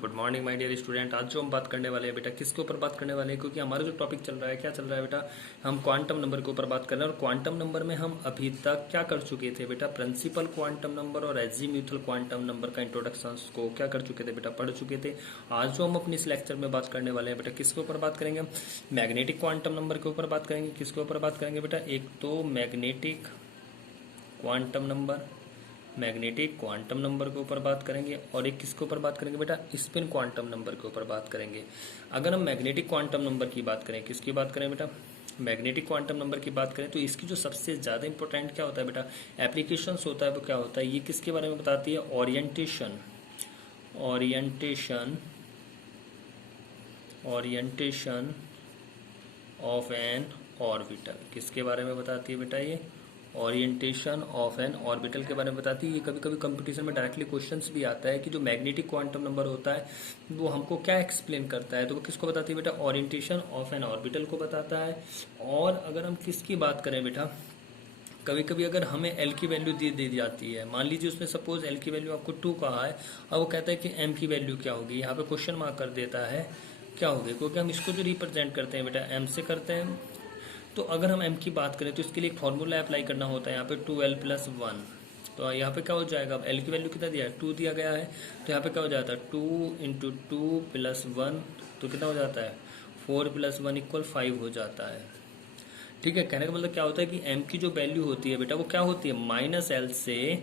Good morning my dear student. आज जो हम बात करने वाले हैं बेटा, किसके ऊपर बात करने वाले हैं, क्योंकि हमारा जो टॉपिक चल रहा है, क्या चल रहा है बेटा, हम क्वांटम नंबर के ऊपर बात कर रहे हैं। और क्वांटम नंबर में हम अभी तक क्या कर चुके थे बेटा, प्रिंसिपल क्वांटम नंबर और एजीम्यूथल क्वांटम नंबर का इंट्रोडक्शन को क्या कर चुके थे बेटा, पढ़ चुके थे। आज जो हम अपने इस लेक्चर में बात करने वाले हैं बेटा, किसके ऊपर बात करेंगे, मैग्नेटिक क्वांटम नंबर के ऊपर बात करेंगे। किसके ऊपर बात करेंगे बेटा, एक तो magnetic quantum number, magnetic quantum number के ऊपर बात करेंगे, और एक किसके ऊपर बात करेंगे बेटा, स्पिन क्वांटम नंबर के ऊपर बात करेंगे। अगर हम मैग्नेटिक क्वांटम नंबर की बात करें, किसकी बात करें बेटा, मैग्नेटिक क्वांटम नंबर की बात करें, तो इसकी जो सबसे ज़्यादा इंपॉर्टेंट क्या होता है बेटा, एप्लीकेशंस होता है, वो क्या होता है, ये किसके बारे में बताती है, orientation orientation of N orbital. किसके बारे में बताती है बेटा, ये ओरिएंटेशन ऑफ एन ऑर्बिटल के बारे में बताती है। ये कभी कभी कंपटीशन में डायरेक्टली क्वेश्चंस भी आता है कि जो मैग्नेटिक क्वांटम नंबर होता है वो हमको क्या एक्सप्लेन करता है, तो वो किसको बताती है बेटा, ओरिएंटेशन ऑफ एन ऑर्बिटल को बताता है। और अगर हम किसकी बात करें बेटा, कभी कभी अगर हमें एल की वैल्यू दे दी जाती है, मान लीजिए उसमें सपोज एल की वैल्यू आपको 2 कहा है, और वो कहता है कि एम की वैल्यू क्या होगी, यहाँ पे क्वेश्चन मार्क कर देता है क्या होगी, क्योंकि हम इसको जो रिप्रेजेंट करते हैं बेटा एम से करते हैं। तो अगर हम m की बात करें तो इसके लिए एक फार्मूला अप्लाई करना होता है, यहाँ पे 2l+1। तो यहाँ पे क्या हो जाएगा, अब l की वैल्यू कितना दिया है, 2 दिया गया है, तो यहाँ पे क्या हो जाता है 2 × 2+1, तो कितना हो जाता है 4+1 = 5 हो जाता है। ठीक है, कहने का मतलब क्या होता है कि m की जो वैल्यू होती है बेटा, वो क्या होती है, -l से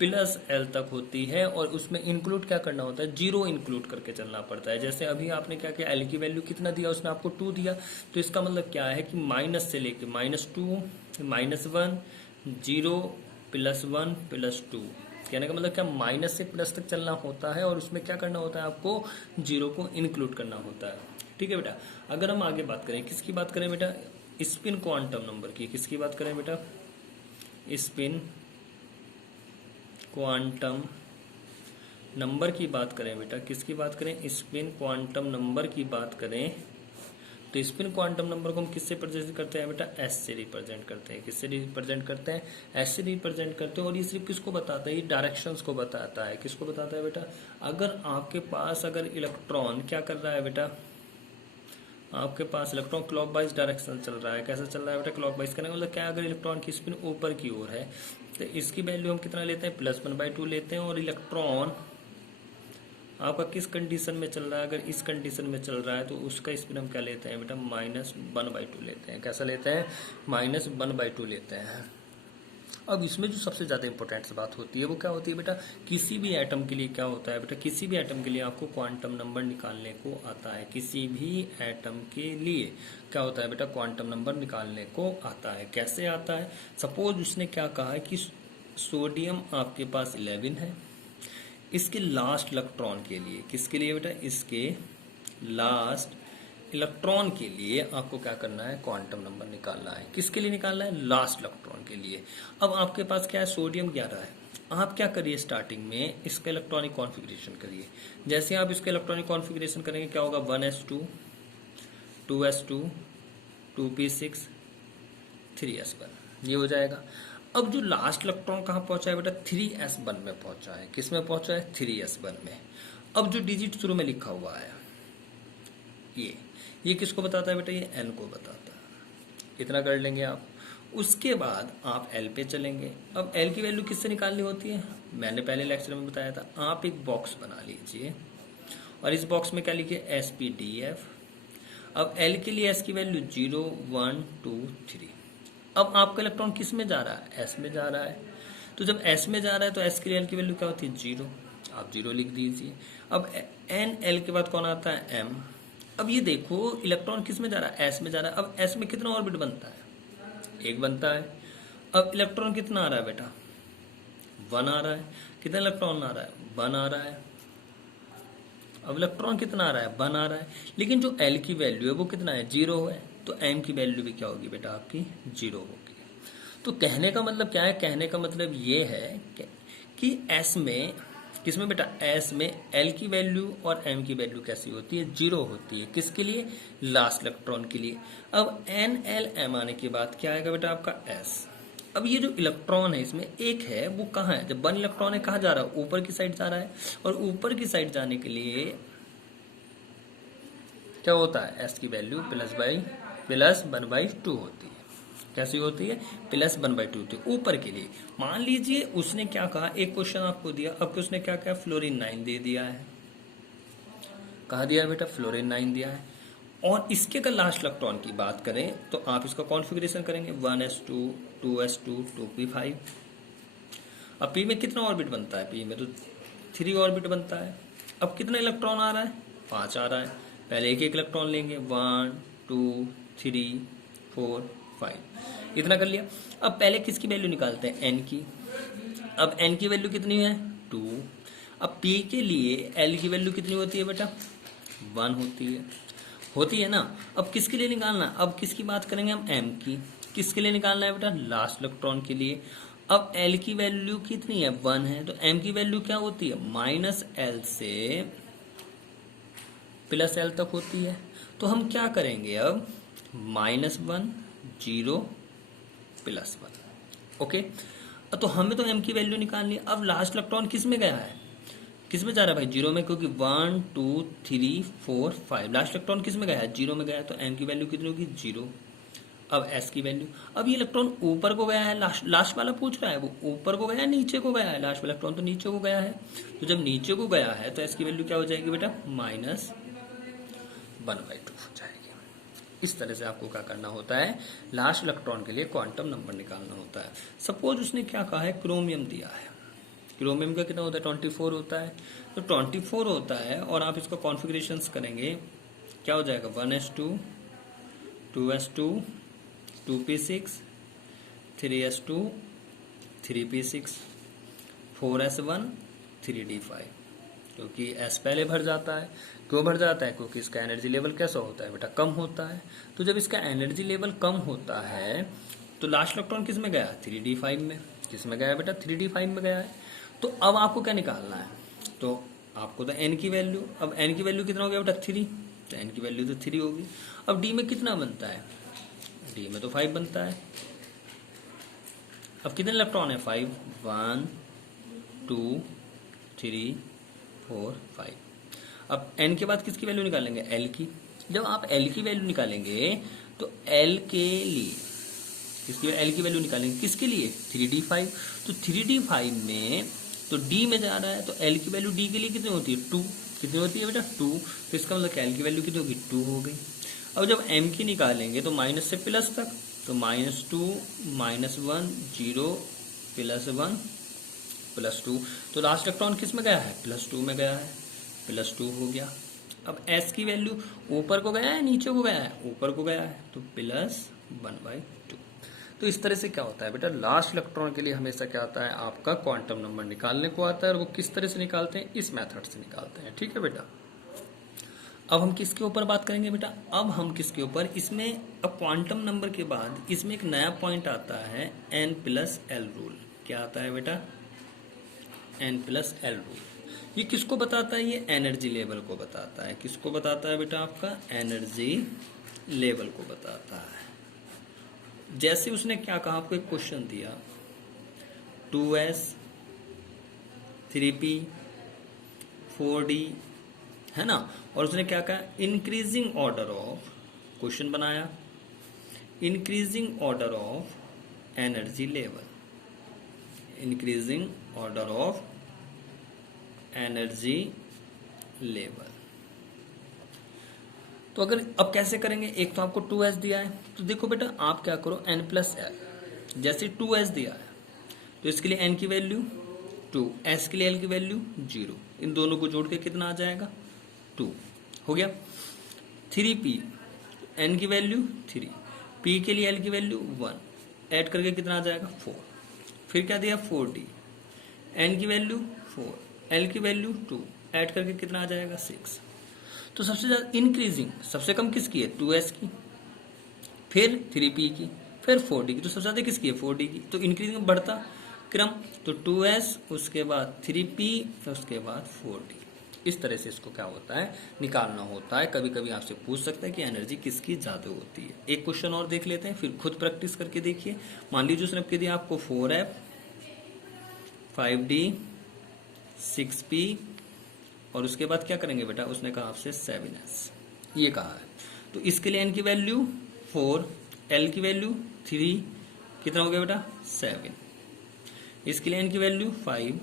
+l तक होती है, और उसमें इंक्लूड क्या करना होता है, 0 इंक्लूड करके चलना पड़ता है। जैसे अभी आपने क्या किया, l की वैल्यू कितना दिया, उसने आपको 2 दिया, तो इसका मतलब क्या है कि माइनस से लेके -2, -1, 0, +1, +2। कहने का मतलब क्या, माइनस से प्लस तक चलना होता है, और उसमें क्या करना होता है, आपको 0 को इंक्लूड करना होता है। ठीक है बेटा। अगर हम आगे बात करें, किसकी बात करें बेटा, स्पिन क्वांटम नंबर की। किसकी बात करें बेटा, स्पिन क्वांटम नंबर की बात करें बेटा, किसकी बात करें, स्पिन क्वांटम नंबर की बात करें, तो स्पिन क्वांटम नंबर को हम किससे रिप्रेजेंट करते हैं बेटा, एस से रिप्रेजेंट करते हैं। किससे रिप्रेजेंट करते हैं, एस से रिप्रेजेंट करते हैं। और ये सिर्फ किसको बताता है, ये डायरेक्शंस को बताता है। किसको बताता है बेटा, अगर आपके पास अगर इलेक्ट्रॉन क्या कर रहा है बेटा, आपके पास इलेक्ट्रॉन क्लॉकवाइज डायरेक्शन चल रहा है। कैसा चल रहा है बेटा, क्लॉकवाइज। करने का मतलब क्या, अगर इलेक्ट्रॉन की स्पिन ऊपर की ओर है तो इसकी वैल्यू हम कितना लेते हैं, +1/2 लेते हैं। और इलेक्ट्रॉन आपका किस कंडीशन में चल रहा है, अगर इस कंडीशन में चल रहा है तो उसका स्पिन हम क्या लेते हैं बेटा, -1/2 लेते हैं। कैसा लेते हैं, -1/2 लेते हैं। अब इसमें जो सबसे ज़्यादा इंपॉर्टेंट बात होती है वो क्या होती है बेटा, किसी भी एटम के लिए क्या होता है बेटा, किसी भी एटम के लिए आपको क्वांटम नंबर निकालने को आता है। किसी भी एटम के लिए क्या होता है बेटा, क्वांटम नंबर निकालने को आता है। कैसे आता है, सपोज उसने क्या कहा है कि सोडियम आपके पास 11 है, इसके लास्ट इलेक्ट्रॉन के लिए, किसके लिए बेटा, इसके लास्ट इलेक्ट्रॉन के लिए आपको क्या करना है, क्वांटम नंबर निकालना है। किसके लिए निकालना है, लास्ट इलेक्ट्रॉन के लिए। अब आपके पास क्या है, सोडियम 11 है। आप क्या करिए, स्टार्टिंग में इसका इलेक्ट्रॉनिक कॉन्फ़िगरेशन करिए। जैसे आप इसका इलेक्ट्रॉनिक कॉन्फ़िगरेशन करेंगे, क्या होगा, 1s2, 2s2, 2p6, 3s1, ये हो जाएगा। अब जो लास्ट इलेक्ट्रॉन कहाँ पहुंचा है बेटा, 3s1 में पहुंचा है। किस में पहुंचा है, 3s1 में। अब जो डिजिट शुरू में लिखा हुआ है ये किसको बताता है बेटा, ये n को बताता है। इतना कर लेंगे आप। उसके बाद आप l पे चलेंगे। अब l की वैल्यू किससे निकालनी होती है, मैंने पहले लेक्चर में बताया था। आप एक बॉक्स बना लीजिए और इस बॉक्स में क्या लिखिए, SPDF। अब l के लिए s की वैल्यू 0, 1, 2, 3। अब आपका इलेक्ट्रॉन किस में जा रहा है, s में जा रहा है। तो जब s में जा रहा है तो s के लिए l की वैल्यू क्या होती है, 0। आप 0 लिख दीजिए। अब nl के बाद कौन आता है, m। अब ये देखो इलेक्ट्रॉन किस में जा रहा है, s में जा रहा है। अब s में कितना ऑर्बिट बनता है, 1 बनता है। अब इलेक्ट्रॉन कितना आ रहा है बेटा, 1 आ रहा है। कितना इलेक्ट्रॉन आ रहा है, 1 आ रहा है। अब इलेक्ट्रॉन कितना आ रहा है, 1 आ रहा है। लेकिन जो l की वैल्यू है वो कितना है, 0 है। तो m की वैल्यू भी क्या होगी बेटा, आपकी 0 होगी। तो कहने का मतलब क्या है, कहने का मतलब ये है कि s में, किसमें बेटा, s में l की वैल्यू और m की वैल्यू कैसी होती है, 0 होती है। किसके लिए, लास्ट इलेक्ट्रॉन के लिए। अब n l m आने के बाद क्या आएगा बेटा, आपका s। अब ये जो इलेक्ट्रॉन है इसमें एक है, वो कहाँ है? जब 1 इलेक्ट्रॉन है, कहाँ जा रहा है? ऊपर की साइड जा रहा है। और ऊपर की साइड जाने के लिए क्या होता है? एस की वैल्यू +1/2 होती है। कैसी होती है? +1/2 होती है ऊपर के लिए। मान लीजिए उसने क्या कहा, एक क्वेश्चन आपको दिया, अब उसने क्या कहा? फ्लोरीन 9 दे दिया है। कहा दिया है बेटा? फ्लोरीन 9 दिया है। और इसके अगर लास्ट इलेक्ट्रॉन की बात करें तो आप इसका कॉन्फ़िगरेशन करेंगे 1s2 2s2 2p5। अब p में कितना ऑर्बिट बनता है? p में तो 3 ऑर्बिट बनता है। अब कितना इलेक्ट्रॉन आ रहा है? 5 आ रहा है। पहले एक एक इलेक्ट्रॉन लेंगे, 1 2 3 4 5, इतना कर लिया। अब पहले किसकी वैल्यू निकालते हैं? n की। अब n की वैल्यू कितनी है? 2। अब p के लिए l की वैल्यू कितनी होती है बेटा? 1 होती है ना। अब किसके लिए निकालना है? अब किसकी बात करेंगे हम? m की। किसके लिए निकालना है बेटा? लास्ट इलेक्ट्रॉन के लिए। अब l की वैल्यू कितनी है? 1 है। तो m की वैल्यू क्या होती है? -l से +l तक होती है। तो हम क्या करेंगे अब? -1 0 +1। ओके। तो हमें तो m की वैल्यू निकालनी है। अब लास्ट इलेक्ट्रॉन किस में गया है? किस में जा रहा है भाई? 0 में, क्योंकि 1 2 3 4 5 लास्ट इलेक्ट्रॉन किस में गया है? 0 में गया है। तो m की वैल्यू कितनी होगी? 0। अब s की वैल्यू, अब ये इलेक्ट्रॉन ऊपर को गया है, लास्ट वाला पूछ रहा है, वो ऊपर को गया है नीचे को गया है? लास्ट इलेक्ट्रॉन तो नीचे को गया है। तो जब नीचे को गया है तो s की वैल्यू क्या हो जाएगी बेटा? -1/2 हो जाएगी। इस तरह से आपको क्या करना होता है? लास्ट इलेक्ट्रॉन के लिए क्वांटम नंबर निकालना होता है। सपोज उसने क्या कहा है? क्रोमियम दिया है। क्रोमियम का कितना होता है? 24 होता है। तो 24 होता है और आप इसका कॉन्फ़िगरेशंस करेंगे, क्या हो जाएगा? 1s2 2s2 2p6 3s2 3p6 4s1 3d5। क्योंकि s पहले भर जाता है। क्यों भर जाता है? क्योंकि इसका एनर्जी लेवल कैसा होता है बेटा? कम होता है। तो जब इसका एनर्जी लेवल कम होता है तो लास्ट इलेक्ट्रॉन किस में गया? 3d5 में। किस में गया बेटा? 3d5 में गया है। तो अब आपको क्या निकालना है? तो आपको तो n की वैल्यू, अब n की वैल्यू कितना हो गया बेटा? 3। तो n की वैल्यू तो 3 होगी। अब d में कितना बनता है? d में तो 5 बनता है। अब कितने इलेक्ट्रॉन है? 5 1 2 3 4 5। अब n के बाद किसकी वैल्यू निकालेंगे? l की। जब आप l की वैल्यू निकालेंगे तो l के लिए इसकी l की वैल्यू निकालेंगे, किसके लिए? 3d5। तो 3d5 में तो d में जा रहा है, तो l की वैल्यू d के लिए कितनी होती है? 2। कितनी होती है बेटा? 2। तो इसका मतलब l की वैल्यू कितनी होगी? 2 हो गई। अब जब m की निकालेंगे तो माइनस से प्लस तक, तो -2 -1 0 +1 +2। तो लास्ट इलेक्ट्रॉन किस में गया है? +2 में गया है। +2 हो गया। अब s की वैल्यू ऊपर को गया है नीचे को गया है? ऊपर को गया है, तो +1/2। तो इस तरह से क्या होता है बेटा? लास्ट इलेक्ट्रॉन के लिए हमेशा क्या आता है? आपका क्वांटम नंबर निकालने को आता है। और वो किस तरह से निकालते हैं? इस मेथड से निकालते हैं। ठीक है बेटा। अब हम किसके ऊपर बात करेंगे बेटा? अब हम किसके ऊपर? इसमें अब क्वांटम नंबर के बाद इसमें एक नया पॉइंट आता है, n+l रूल। क्या आता है बेटा? n+l rule. ये किसको बताता है? ये एनर्जी लेवल को बताता है। किसको बताता है बेटा? आपका एनर्जी लेवल को बताता है। जैसे उसने क्या कहा? आपको एक क्वेश्चन दिया, 2s 3p 4d, है ना। और उसने क्या कहा? इंक्रीजिंग ऑर्डर ऑफ, क्वेश्चन बनाया, increasing order of energy level, increasing order of energy level. तो अगर अब कैसे करेंगे? एक तो आपको 2s दिया है, तो देखो बेटा आप क्या करो, n+l। जैसे 2s दिया है तो इसके लिए n की वैल्यू 2, s के लिए l की वैल्यू 0। इन दोनों को जोड़ के कितना आ जाएगा? 2 हो गया। 3p, n की वैल्यू 3, p के लिए l की वैल्यू 1, ऐड करके कितना आ जाएगा? 4। फिर क्या दिया? 4d, n की वैल्यू 4, l की वैल्यू 2, ऐड करके कितना आ जाएगा? 6। तो सबसे ज्यादा इंक्रीजिंग सबसे कम किसकी है? 2s की, फिर 3p की, फिर 4d की। तो सबसे ज्यादा किसकी है? 4d की। तो इंक्रीजिंग बढ़ता क्रम, तो 2s, उसके बाद 3p, उसके बाद 4d। इस तरह से इसको क्या होता है, निकालना होता है। कभी कभी आपसे पूछ सकता है कि एनर्जी किसकी ज़्यादा होती है। एक क्वेश्चन और देख लेते हैं, फिर खुद प्रैक्टिस करके देखिए। मान लीजिए उसने कह दिया आपको 4F 5D 6P और उसके बाद क्या करेंगे बेटा, उसने कहा आपसे 7S, ये कहा है। तो इसके लिए N की वैल्यू 4, L की वैल्यू 3, कितना हो गया बेटा 7। इसके लिए N की वैल्यू 5,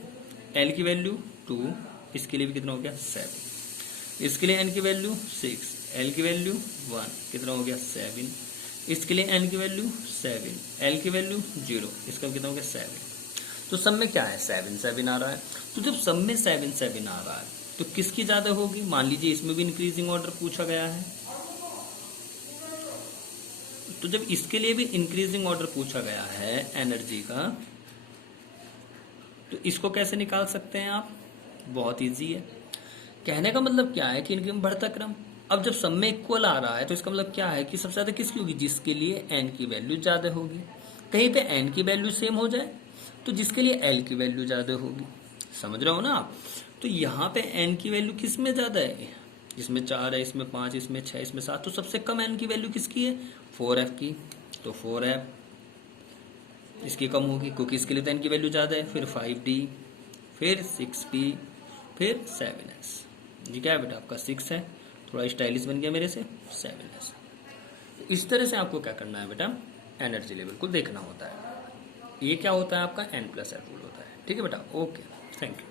L की वैल्यू 2, इसके लिए भी कितना हो गया 7। इसके लिए N की वैल्यू 6, L की वैल्यू 1, कितना हो गया 7। इसके लिए N की वैल्यू 7, L की वैल्यू 0, इसका कितना हो गया 7। तो सब में क्या है 7 7 आ रहा है। तो जब सब में 7 7 आ रहा है तो किसकी ज्यादा होगी। मान लीजिए इसमें भी इंक्रीजिंग ऑर्डर पूछा गया है, तो जब इसके लिए भी इंक्रीजिंग ऑर्डर पूछा गया है एनर्जी का, तो इसको कैसे निकाल सकते हैं आप, बहुत इजी है। कहने का मतलब क्या है कि इनके में बढ़ता क्रम। अब जब सब में इक्वल आ रहा है तो इसका मतलब क्या है कि सबसे ज्यादा किसकी होगी, जिसके लिए एन की वैल्यू ज्यादा होगी। कहीं पे एन की वैल्यू सेम हो जाए तो जिसके लिए एल की वैल्यू ज्यादा होगी। समझ रहे हो ना आप। तो यहाँ पे एन की वैल्यू किस में ज्यादा है, इसमें 4 है, इसमें 5, इसमें 6, इसमें 7। तो सबसे कम एन की वैल्यू किसकी है, 4F की। तो 4F इसकी कम होगी क्योंकि इसके लिए तो एन की वैल्यू ज्यादा है। फिर 5D, फिर 6P, फिर 7S। ये क्या है बेटा आपका 6 है, थोड़ा स्टाइलिश बन गया मेरे से 7S। तो इस तरह से आपको क्या करना है बेटा, एनर्जी लेवल को देखना होता है। ये क्या होता है आपका N+F रूल होता है। ठीक है बेटा, ओके, थैंक यू।